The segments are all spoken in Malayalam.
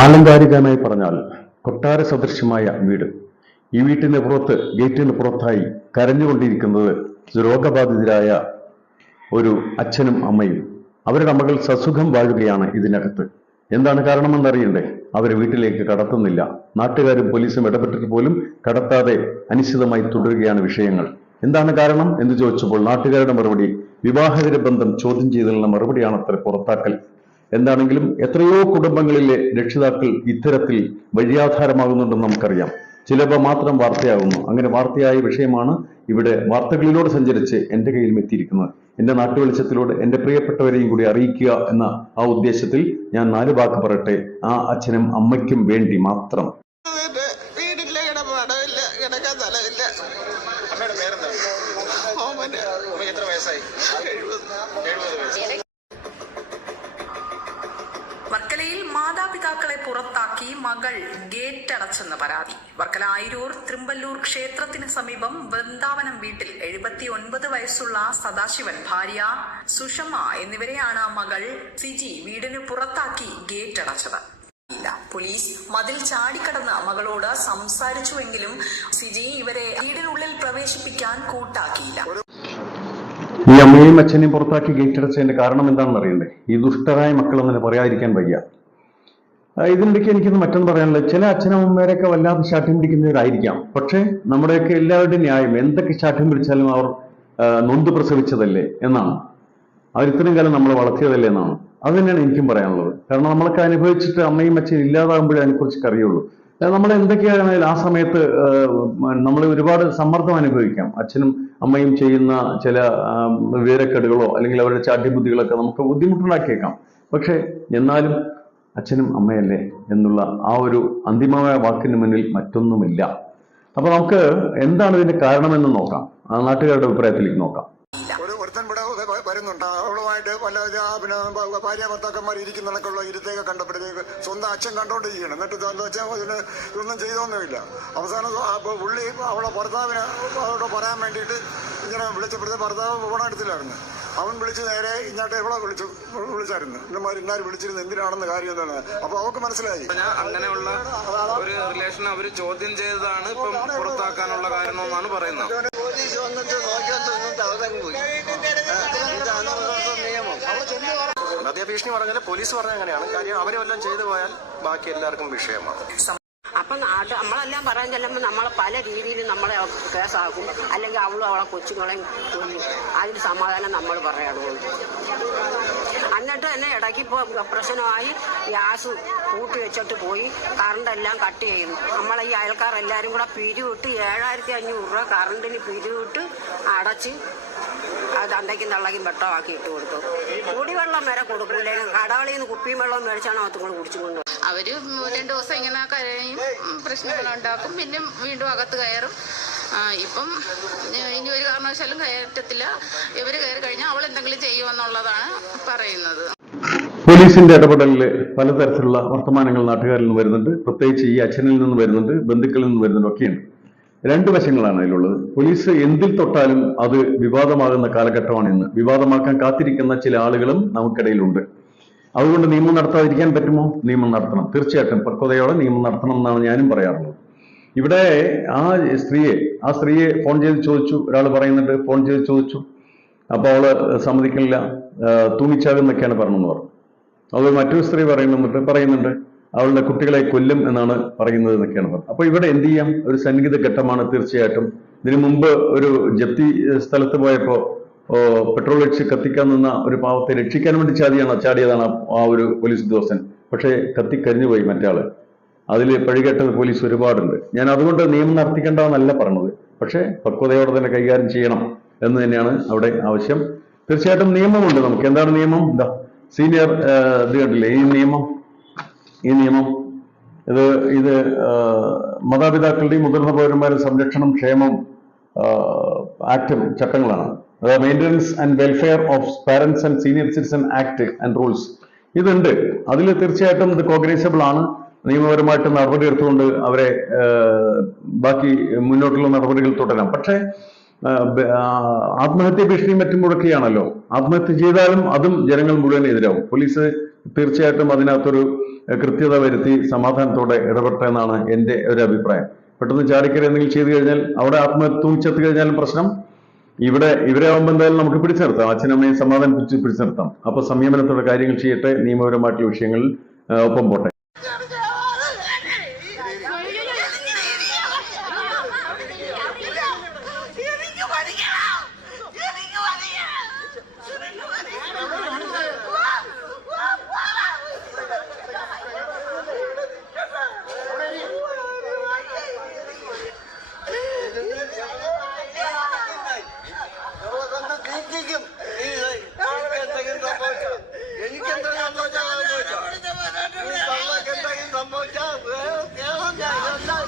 ആലങ്കാരികമായി പറഞ്ഞാൽ കൊട്ടാര സദൃശ്യമായ വീട്. ഈ വീട്ടിന് പുറത്ത് ഗേറ്റിന് പുറത്തായി കരഞ്ഞുകൊണ്ടിരിക്കുന്നത് രോഗബാധിതരായ ഒരു അച്ഛനും അമ്മയും. അവരുടെ മകൾ സസുഖം വാഴുകയാണ് ഇതിനകത്ത്. എന്താണ് കാരണമെന്നറിയണ്ടേ? അവരെ വീട്ടിലേക്ക് കടത്തുന്നില്ല. നാട്ടുകാരും പോലീസും ഇടപെട്ടിട്ട് പോലും കടത്താതെ അനിശ്ചിതമായി തുടരുകയാണ് വിഷയങ്ങൾ. എന്താണ് കാരണം എന്ന് ചോദിച്ചപ്പോൾ നാട്ടുകാരുടെ മറുപടി വിവാഹകര ബന്ധം ചോദ്യം ചെയ്തതിനുള്ള മറുപടിയാണ് അത്ര പുറത്താക്കൽ. എന്താണെങ്കിലും എത്രയോ കുടുംബങ്ങളിലെ രക്ഷിതാക്കൾ ഇത്തരത്തിൽ വഴിയാധാരമാകുന്നുണ്ടെന്ന് നമുക്കറിയാം. ചിലപ്പോൾ മാത്രം വാർത്തയാകുന്നു. അങ്ങനെ വാർത്തയായ വിഷയമാണ് ഇവിടെ വാർത്തകളിലൂടെ സഞ്ചരിച്ച് എന്റെ കയ്യിലും എത്തിയിരിക്കുന്നത്. എന്റെ നാട്ടുവെളിച്ചത്തിലൂടെ എന്റെ പ്രിയപ്പെട്ടവരെയും കൂടി അറിയിക്കുക എന്ന ആ ഉദ്ദേശത്തിൽ ഞാൻ നാല് വാക്ക് പറയട്ടെ. ആ അച്ഛനും അമ്മയ്ക്കും വേണ്ടി മാത്രം. വീടില്ല കിടപ്പാടമില്ല കിടക്കാൻ സ്ഥലമില്ല. അമ്മയുടെ പേരെന്താ ഓമന അമ്മയ്ക്ക് എത്ര വയസ്സായി? എഴുപത്. എഴുപത് വയസ്സ്. മാതാപിതാക്കളെ പുറത്താക്കി മകൾ ഗേറ്റ് അടച്ചെന്ന് പരാതി. വർക്കല ആയിരൂർ തൃമ്പല്ലൂർ ക്ഷേത്രത്തിന് സമീപം വൃന്ദാവനം വീട്ടിൽ എഴുപത്തി ഒൻപത് വയസ്സുള്ള സദാശിവൻ ഭാര്യ സുഷമ എന്നിവരെയാണ് മകൾ സിജി വീടിന് പുറത്താക്കി ഗേറ്റ് അടച്ചത് പോലീസ് മതിൽ ചാടിക്കടന്ന് മകളോട് സംസാരിച്ചുവെങ്കിലും സിജി ഇവരെ വീടിനുള്ളിൽ പ്രവേശിപ്പിക്കാൻ കൂട്ടാക്കിയില്ല. ഈ അമ്മയും അച്ഛനെയും പുറത്താക്കി ഗേറ്റ് അടച്ചതിന്റെ കാരണം എന്താണെന്ന് അറിയണ്ടേ ഈ ദുഷ്ടരായ മക്കളെന്നെ പറയാതിരിക്കാൻ വയ്യ. ഇതിനിടയ്ക്ക് എനിക്കൊന്ന് മറ്റൊന്ന് പറയാനുള്ളത്. ചില അച്ഛനമ്മമാരെയൊക്കെ വല്ലാതെ ശാഠ്യം പിടിക്കുന്നവരായിരിക്കാം. പക്ഷേ നമ്മുടെയൊക്കെ എല്ലാവരുടെയും ന്യായം എന്തൊക്കെ ശാഠ്യം പിടിച്ചാലും അവർ നൊന്ത് പ്രസവിച്ചതല്ലേ എന്നാണ്. അവർ ഇത്രയും കാലം നമ്മളെ വളർത്തിയതല്ലേ എന്നാണ്. അത് തന്നെയാണ് എനിക്കും പറയാനുള്ളത്. കാരണം നമ്മളൊക്കെ അനുഭവിച്ചിട്ട് അമ്മയും അച്ഛനും ഇല്ലാതാകുമ്പോഴേ അതിനെക്കുറിച്ച് അറിയുള്ളൂ നമ്മൾ എന്തൊക്കെയാണെങ്കിലും ആ സമയത്ത് നമ്മൾ ഒരുപാട് സമ്മർദ്ദം അനുഭവിക്കാം. അച്ഛനും അമ്മയും ചെയ്യുന്ന ചില വിവരക്കേടുകളോ അല്ലെങ്കിൽ അവരുടെ ചാഠ്യബുദ്ധികളൊക്കെ നമുക്ക് ബുദ്ധിമുട്ടുണ്ടാക്കിയേക്കാം. പക്ഷെ എന്നാലും അച്ഛനും അമ്മയല്ലേ എന്നുള്ള ആ ഒരു അന്തിമമായ വാക്കിന് മുന്നിൽ മറ്റൊന്നുമില്ല. അപ്പൊ നമുക്ക് എന്താണ് ഇതിന്റെ കാരണമെന്ന് നോക്കാം. ആ നാട്ടുകാരുടെ അഭിപ്രായത്തിലേക്ക് നോക്കാം. ഒരു ഒരുത്തൻ ഇവിടെ വരുന്നുണ്ട്. അവളുമായിട്ട് വല്ല പിന്നെ ഭാര്യ ഭർത്താക്കന്മാർ ഇരിക്കുന്നതൊക്കെയുള്ള ഇരുത്തേക്ക് കണ്ടപ്പോഴത്തേക്ക് സ്വന്തം അച്ഛൻ കണ്ടോണ്ടിരിക്കുകയാണ്. എന്നിട്ട് എന്താ വെച്ചാൽ ഇതിന് ഇതൊന്നും ചെയ്തൊന്നുമില്ല. അവസാനം പുള്ളി അവളെ ഭർത്താവിനെ അവളോട് പറയാൻ വേണ്ടിയിട്ട് ഇങ്ങനെ വിളിച്ചപ്പോഴത്തെ ഭർത്താവ് ഫോൺ എടുത്തില്ലായിരുന്നു. അവൻ വിളിച്ച് നേരെ ഇങ്ങോട്ട് എവിടെ വിളിച്ചു വിളിച്ചായിരുന്നു. ഇന്നമാർ ഇന്നാര് വിളിച്ചിരുന്നു എന്തിനാണെന്ന് കാര്യം എന്താണ്? അപ്പൊ അവർക്ക് മനസ്സിലായി. അങ്ങനെയുള്ള ഒരു റിലേഷൻ അവർ ചോദ്യം ചെയ്തതാണ് ഇപ്പം പുറത്താക്കാനുള്ള കാരണം എന്നാണ് പറയുന്നത്. പോലീസ് വന്നിട്ട് തവതങ്ങ് പോയി. നിയമം? മദ്യഭീഷണി പറഞ്ഞാൽ പോലീസ് പറഞ്ഞ അങ്ങനെയാണ്. കാര്യം അവരെല്ലാം വല്ലതും ചെയ്തു പോയാൽ ബാക്കി എല്ലാവർക്കും വിഷയമാണ്. അപ്പം നമ്മളെല്ലാം പറയാൻ ചെല്ലുമ്പോൾ നമ്മളെ പല രീതിയിൽ നമ്മളെ കേസാക്കും. അല്ലെങ്കിൽ അവളും അവളെ കൊച്ചുങ്ങളെയും കൊല്ലും. അതിന് സമാധാനം നമ്മൾ പറയണമെന്ന് എന്നിട്ട് തന്നെ ഇടയ്ക്ക് ഇപ്പോൾ പ്രശ്നമായി ഗ്യാസ് കൂട്ടി വെച്ചിട്ട് പോയി. കറണ്ട് എല്ലാം കട്ട് ചെയ്യുന്നു. നമ്മളെ ഈ അയൽക്കാർ എല്ലാരും കൂടെ പിരിവിട്ട് ഏഴായിരത്തി അഞ്ഞൂറ് രൂപ കറണ്ടിന് പിരിവിട്ട് അടച്ച് അത് തന്തയ്ക്കും തള്ളയ്ക്കും വെട്ടമാക്കി ഇട്ട് കൊടുത്തു. കുടിവെള്ളം വരെ കൊടുക്കൂലേ കടകളിൽ നിന്ന് കുപ്പിയും വെള്ളവും മേടിച്ചാണ് അതുങ്ങൾ കുടിച്ചുകൊണ്ട് അവർ രണ്ടു ദിവസം ഇങ്ങനെ കരയും പ്രശ്നങ്ങൾ ഉണ്ടാക്കും. പിന്നെ വീണ്ടും അകത്ത് കയറും. ഇപ്പം ഇനി ഒരു കാരണവശാലും കയറ്റത്തില്ല. ഇവർ കയറി കഴിഞ്ഞാൽ അവൾ എന്തെങ്കിലും ചെയ്യുമെന്നുള്ളതാണ് പറയുന്നത്. പോലീസിന്റെ ഇടപെടലിൽ പലതരത്തിലുള്ള വർത്തമാനങ്ങൾ നാട്ടുകാരിൽ നിന്ന് വരുന്നുണ്ട്. പ്രത്യേകിച്ച് ഈ അച്ഛനിൽ നിന്ന് വരുന്നുണ്ട് ബന്ധുക്കളിൽ നിന്ന് വരുന്നുണ്ട് ഒക്കെയുണ്ട്. രണ്ട് വശങ്ങളാണ് അതിലുള്ളത്. പോലീസ് എന്തിൽ തൊട്ടാലും അത് വിവാദമാകുന്ന കാലഘട്ടമാണ് ഇന്ന് വിവാദമാക്കാൻ കാത്തിരിക്കുന്ന ചില ആളുകളും നമുക്കിടയിലുണ്ട്. അതുകൊണ്ട് നിയമം നടത്താതിരിക്കാൻ പറ്റുമോ? നിയമം നടത്തണം. തീർച്ചയായിട്ടും. പക്വതയോടെ നിയമം നടത്തണം എന്നാണ് ഞാനും പറയാറുള്ളത്. ഇവിടെ ആ സ്ത്രീയെ ആ സ്ത്രീയെ ഫോൺ ചെയ്ത് ചോദിച്ചു. ഒരാൾ പറയുന്നുണ്ട് ഫോൺ ചെയ്ത് ചോദിച്ചു. അപ്പൊ അവൾ സമ്മതിക്കില്ല. തൂങ്ങിച്ചാകുന്നൊക്കെയാണ് പറഞ്ഞെന്ന് പറഞ്ഞു. അത് മറ്റൊരു സ്ത്രീ പറയുന്നുണ്ട് പറയുന്നുണ്ട് അവളുടെ കുട്ടികളെ കൊല്ലും എന്നാണ് പറയുന്നത് എന്നൊക്കെയാണ് പറഞ്ഞത്. അപ്പൊ ഇവിടെ എന്ത് ചെയ്യാം? ഒരു സന്നിഹിത ഘട്ടമാണ് തീർച്ചയായിട്ടും. ഇതിനു മുമ്പ് ഒരു ജപ്തി സ്ഥലത്ത് പോയപ്പോ ഓ, പെട്രോൾ വെച്ച് കത്തിക്കാൻ നിന്ന ഒരു പാവത്തെ രക്ഷിക്കാൻ വേണ്ടി ചാടിയാണ് ചാടിയതാണ് ആ- ഒരു പോലീസ് ഉദ്യോഗസ്ഥൻ. പക്ഷേ കത്തിക്കരിഞ്ഞു പോയി മറ്റാൾ അതിൽ പഴികെട്ടത് പോലീസ് ഒരുപാടുണ്ട്. ഞാൻ അതുകൊണ്ട് നിയമം നടത്തിക്കേണ്ടതെന്നല്ല പറഞ്ഞത്. പക്ഷേ പക്വതയോടെ തന്നെ കൈകാര്യം ചെയ്യണം എന്ന് തന്നെയാണ് അവിടെ ആവശ്യം. തീർച്ചയായിട്ടും നിയമമുണ്ട് നമുക്ക്. എന്താണ് നിയമം? എന്താ സീനിയർ ഇത് കണ്ടില്ലേ? ഈ നിയമം ഈ നിയമം. ഇത് ഇത് മാതാപിതാക്കളുടെയും മുതിർന്ന പൗരന്മാരുടെ സംരക്ഷണം ക്ഷേമം ആക്ട് ചട്ടങ്ങളാണ്. അതായത് maintenance and welfare of parents and senior citizen act and rules ഇതുണ്ട്. അതിൽ തീർച്ചയായിട്ടും ഇത് കോഗ്നൈസബിൾ ആണ്. നിയമപരമായിട്ട് നടപടി എടുത്തുകൊണ്ട് അവരെ ബാക്കി മുന്നോട്ടുള്ള നടപടികൾ തുടരാം. പക്ഷേ ആത്മഹത്യ ഭീഷണി മറ്റും മുടക്കുകയാണല്ലോ ആത്മഹത്യ ചെയ്താലും അതും ജനങ്ങൾ മുഴുവൻ എതിരാവും. പോലീസ് തീർച്ചയായിട്ടും അതിനകത്തൊരു കൃത്യത വരുത്തി സമാധാനത്തോടെ ഇടപെട്ടെ എന്നാണ് എന്റെ ഒരു അഭിപ്രായം. പെട്ടെന്ന് ചാടിക്കറി എന്തെങ്കിലും ചെയ്തു കഴിഞ്ഞാൽ അവിടെ ആത്മഹത്യ തൂങ്ങിച്ചെത്തി കഴിഞ്ഞാലും പ്രശ്നം. ഇവിടെ ഇവരെ ആവുമ്പോൾ എന്തായാലും നമുക്ക് പിടിച്ചു നിർത്താം അച്ഛനമ്മയും സമാധാനിപ്പിച്ച് പിടിച്ചു നിർത്താം അപ്പൊ സംയമനത്തോടെ കാര്യങ്ങൾ ചെയ്യട്ടെ നിയമപരമായിട്ടുള്ള വിഷയങ്ങളിൽ ഒപ്പം പോട്ടെ നമ്മളെ കൊണ്ട് തീറ്റിക്കും ഈ എന്തെങ്കിലും സംഭവിച്ചാൽ എനിക്ക് എന്തെങ്കിലും സംഭവിച്ചാൽ സംഭവിച്ചാൽ ഈ തള്ളക്ക് എന്തെങ്കിലും സംഭവിച്ചാൽ കേരളം ഞാൻ എല്ലാം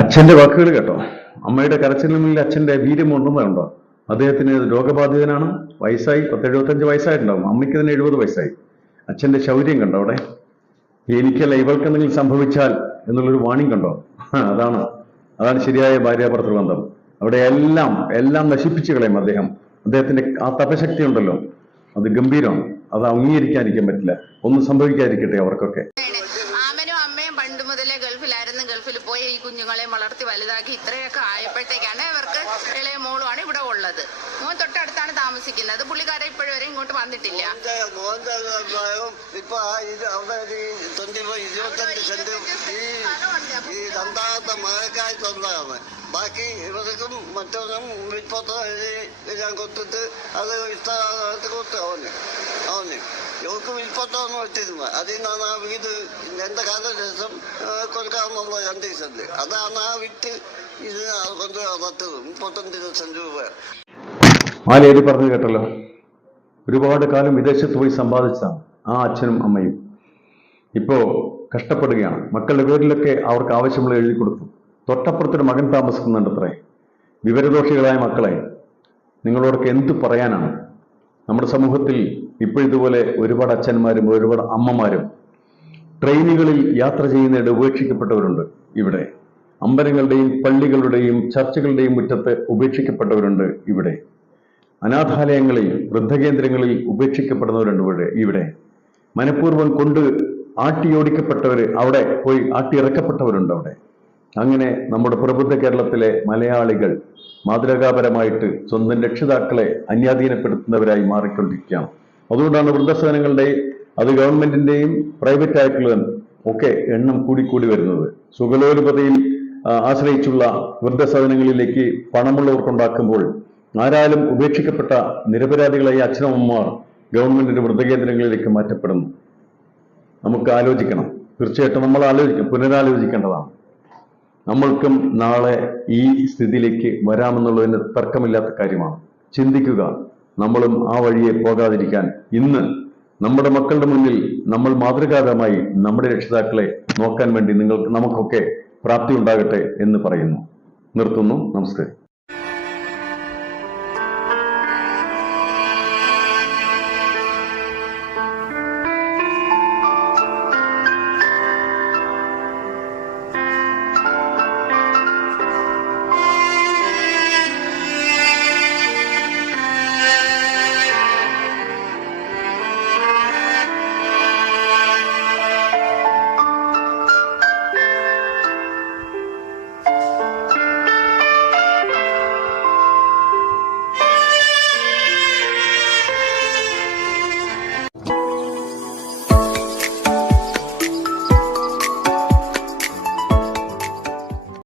അച്ഛന്റെ വാക്കുകൾ കേട്ടോ. അമ്മയുടെ കരച്ചിലിന് മുന്നിൽ അച്ഛന്റെ വീര്യം ഉണ്ടെന്നുണ്ടോ അദ്ദേഹത്തിന് രോഗബാധിതനാണ്. വയസ്സായി പത്ത് എഴുപത്തഞ്ച് വയസ്സായിട്ടുണ്ടാവും. അമ്മയ്ക്ക് തന്നെ എഴുപത് വയസ്സായി. അച്ഛന്റെ ശൗര്യം കണ്ടോ അവിടെ? എനിക്കല്ല ഇവൾക്ക് എന്തെങ്കിലും സംഭവിച്ചാൽ എന്നുള്ളൊരു വാണിംഗ് കണ്ടോ? അതാണ്. അതാണ് ശരിയായ ഭാര്യാഭർത്തൃ ബന്ധം. അവിടെ എല്ലാം എല്ലാം നശിപ്പിച്ചു കളയും അദ്ദേഹം. അദ്ദേഹത്തിന്റെ ആ തപശക്തി ഉണ്ടല്ലോ. അത് ഗംഭീരമാണ്. അത് അംഗീകരിക്കാതിരിക്കാൻ പറ്റില്ല. ഒന്നും സംഭവിക്കാതിരിക്കട്ടെ അവർക്കൊക്കെ. കുഞ്ഞുങ്ങളെ വളർത്തി വലുതാക്കി ഇത്രയൊക്കെ ആയപ്പോഴത്തേക്കാണ് ഇവർക്ക് ഇളയ മോളുമാണ് ഇവിടെ ഉള്ളത്. മോൻ തൊട്ടടുത്താണ് താമസിക്കുന്നത്. പുള്ളിക്കാരെ ഇപ്പോഴും വരെ ഇങ്ങോട്ട് വന്നിട്ടില്ല. ഇപ്പൊ ഇരുപത്തഞ്ച് സെന്റ് ഈ രണ്ടാമത്തെ മഴക്കായി സ്വന്തമാണ്. ബാക്കി ഇവർക്കും മറ്റവനും വിൽപ്പത്തോ ഞാൻ കൊത്തിട്ട് അത് ഇഷ്ടത്ത് കൊടുത്തു അവന്. അവന്. ഇവർക്ക് വിൽപ്പത്തോന്ന് വെച്ചിരുന്നു അതിൽ നിന്നാണ് ആ വീട് എന്റെ കാലശേഷം കൊടുക്കാമെന്നുള്ള ദിവസം അതാണ് ആ വിറ്റ് ഇത് കൊണ്ട് നടത്തത് മുപ്പത്തഞ്ച് ലക്ഷം രൂപ. ആലേരി പറഞ്ഞു കേട്ടല്ലോ. ഒരുപാട് കാലം വിദേശത്ത് പോയി സമ്പാദിച്ചതാണ്. ആ അച്ഛനും അമ്മയും. ഇപ്പോ കഷ്ടപ്പെടുകയാണ്. മക്കളുടെ വീട്ടിലൊക്കെ അവർക്ക് ആവശ്യമുള്ള എഴുതി കൊടുത്തു. തൊട്ടപ്പുറത്തൊരു മകൻ താമസിക്കുന്നുണ്ടത്രേ. വിവരദോഷികളായ മക്കളെ നിങ്ങളോടൊക്കെ എന്തു പറയാനാണ്? നമ്മുടെ സമൂഹത്തിൽ ഇപ്പോഴിതുപോലെ ഒരുപാട് അച്ഛന്മാരും ഒരുപാട് അമ്മമാരും ട്രെയിനുകളിൽ യാത്ര ചെയ്യുന്നതിടെ ഉപേക്ഷിക്കപ്പെട്ടവരുണ്ട് ഇവിടെ. അമ്പലങ്ങളുടെയും പള്ളികളുടെയും ചർച്ചകളുടെയും മുറ്റത്ത് ഉപേക്ഷിക്കപ്പെട്ടവരുണ്ട് ഇവിടെ. അനാഥാലയങ്ങളിൽ വൃദ്ധകേന്ദ്രങ്ങളിൽ ഉപേക്ഷിക്കപ്പെടുന്നവരുണ്ട് ഇവിടെ ഇവിടെ. മനഃപൂർവം കൊണ്ട് ആട്ടിയോടിക്കപ്പെട്ടവർ അവിടെ പോയി ആട്ടിയിറക്കപ്പെട്ടവരുണ്ട് അവിടെ. അങ്ങനെ നമ്മുടെ പ്രബുദ്ധ കേരളത്തിലെ മലയാളികൾ മാതൃകാപരമായിട്ട് സ്വന്തം രക്ഷിതാക്കളെ അന്യാധീനപ്പെടുത്തുന്നവരായി മാറിക്കൊണ്ടിരിക്കുകയാണ്. അതുകൊണ്ടാണ് വൃദ്ധസദനങ്ങളുടെ അത് ഗവൺമെന്റിന്റെയും പ്രൈവറ്റ് ആയിട്ടുള്ള ഒക്കെ എണ്ണം കൂടിക്കൂടി വരുന്നത്. സുഖലോലുപതയിൽ ആ, ആശ്രയിച്ചുള്ള വൃദ്ധസദനങ്ങളിലേക്ക് പണമുള്ളവർക്കുണ്ടാക്കുമ്പോൾ ആരാലും ഉപേക്ഷിക്കപ്പെട്ട നിരപരാധികളായ അച്ഛനമ്മമാർ ഗവൺമെന്റിന്റെ വൃദ്ധകേന്ദ്രങ്ങളിലേക്ക് മാറ്റപ്പെടുന്നു. നമുക്ക് ആലോചിക്കണം. തീർച്ചയായിട്ടും നമ്മൾ ആലോചിക്കണം പുനരാലോചിക്കേണ്ടതാണ്. നമ്മൾക്കും നാളെ ഈ സ്ഥിതിയിലേക്ക് വരാമെന്നുള്ളതിന് തർക്കമില്ലാത്ത കാര്യമാണ്. ചിന്തിക്കുക നമ്മളും ആ വഴിയെ പോകാതിരിക്കാൻ ഇന്ന് നമ്മുടെ മക്കളുടെ മുന്നിൽ നമ്മൾ മാതൃകാപരമായി നമ്മുടെ രക്ഷിതാക്കളെ നോക്കാൻ വേണ്ടി നിങ്ങൾക്ക് നമുക്കൊക്കെ പ്രാപ്തി ഉണ്ടാകട്ടെ എന്ന് പറയുന്നു. നിർത്തുന്നു. നമസ്കാരം.